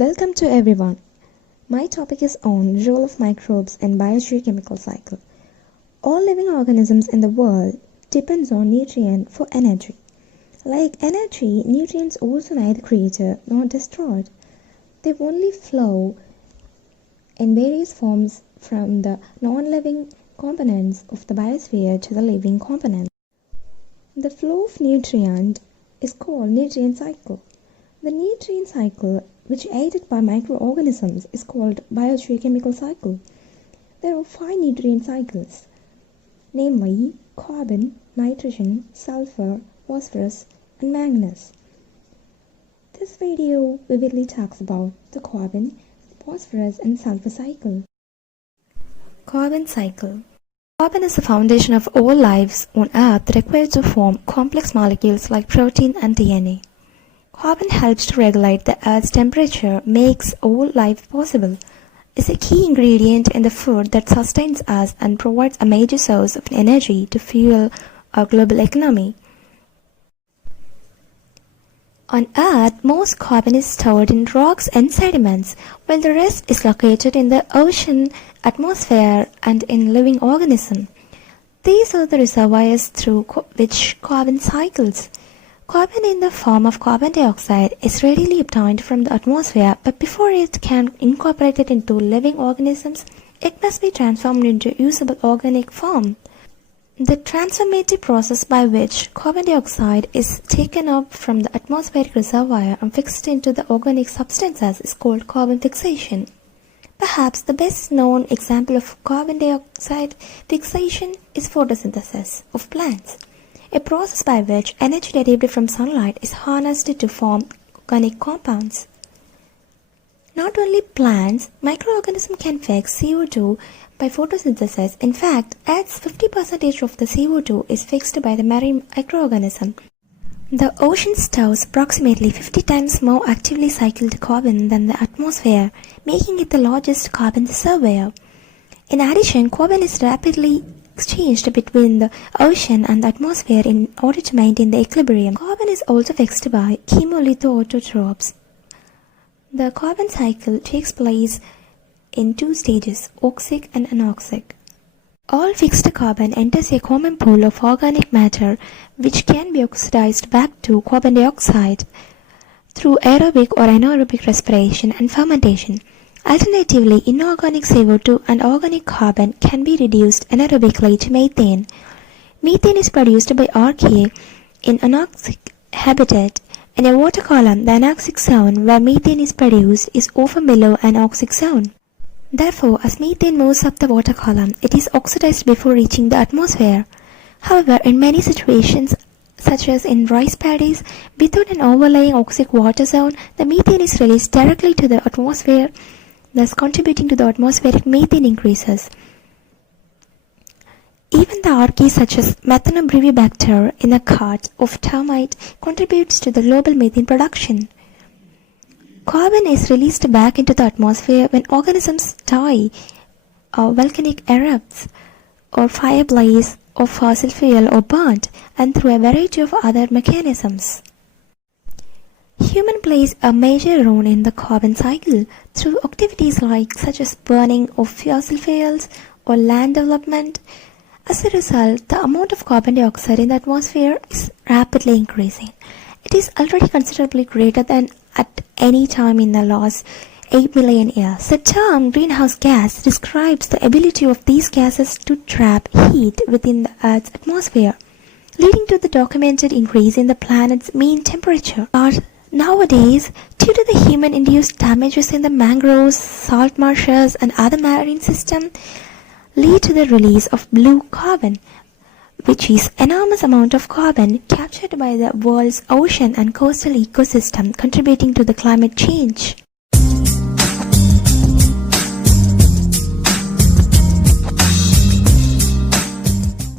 Welcome to everyone. My topic is on role of microbes in biogeochemical cycle. All living organisms in the world depends on nutrient for energy. Like energy, nutrients also neither created nor destroyed. They only flow in various forms from the non-living components of the biosphere to the living components. The flow of nutrient is called nutrient cycle. The nutrient cycle, which aided by microorganisms, is called biogeochemical cycle. There are 5 nutrient cycles, namely carbon, nitrogen, sulfur, phosphorus, and manganese. This video vividly talks about the carbon, phosphorus, and sulfur cycle. Carbon cycle. Carbon is the foundation of all lives on Earth required to form complex molecules like protein and DNA. Carbon helps to regulate the Earth's temperature, makes all life possible, is a key ingredient in the food that sustains us and provides a major source of energy to fuel our global economy. On Earth, most carbon is stored in rocks and sediments, while the rest is located in the ocean, atmosphere, and in living organisms. These are the reservoirs through which carbon cycles. Carbon in the form of carbon dioxide is readily obtained from the atmosphere, but before it can incorporate it into living organisms, it must be transformed into usable organic form. The transformative process by which carbon dioxide is taken up from the atmospheric reservoir and fixed into the organic substances is called carbon fixation. Perhaps the best known example of carbon dioxide fixation is photosynthesis of plants, a process by which energy derived from sunlight is harnessed to form organic compounds. Not only plants, microorganisms can fix CO2 by photosynthesis. In fact, Earth's 50% of the CO2 is fixed by the marine microorganism. The ocean stores approximately 50 times more actively cycled carbon than the atmosphere, making it the largest carbon reservoir. In addition, carbon is rapidly exchanged between the ocean and the atmosphere in order to maintain the equilibrium. Carbon is also fixed by chemolithotropes. The carbon cycle takes place in 2 stages, oxic and anoxic. All fixed carbon enters a common pool of organic matter which can be oxidized back to carbon dioxide through aerobic or anaerobic respiration and fermentation. Alternatively, inorganic CO2 and organic carbon can be reduced anaerobically to methane. Methane is produced by archaea in anoxic habitat. In a water column, the anoxic zone where methane is produced is often below an anoxic zone. Therefore, as methane moves up the water column, it is oxidized before reaching the atmosphere. However, in many situations, such as in rice paddies, without an overlying oxic water zone, the methane is released directly to the atmosphere, thus contributing to the atmospheric methane increases. Even the archaea such as Methanobrevibacter in a cart of termite contributes to the global methane production. Carbon is released back into the atmosphere when organisms die, or volcanic erupts, or fire blaze, or fossil fuel or burnt, and through a variety of other mechanisms. Human plays a major role in the carbon cycle through activities such as burning of fossil fuels or land development. As a result, the amount of carbon dioxide in the atmosphere is rapidly increasing. It is already considerably greater than at any time in the last 8 million years. The term greenhouse gas describes the ability of these gases to trap heat within the Earth's atmosphere, leading to the documented increase in the planet's mean temperature. Nowadays, due to the human-induced damages in the mangroves, salt marshes, and other marine systems, lead to the release of blue carbon, which is enormous amount of carbon captured by the world's ocean and coastal ecosystem, contributing to the climate change.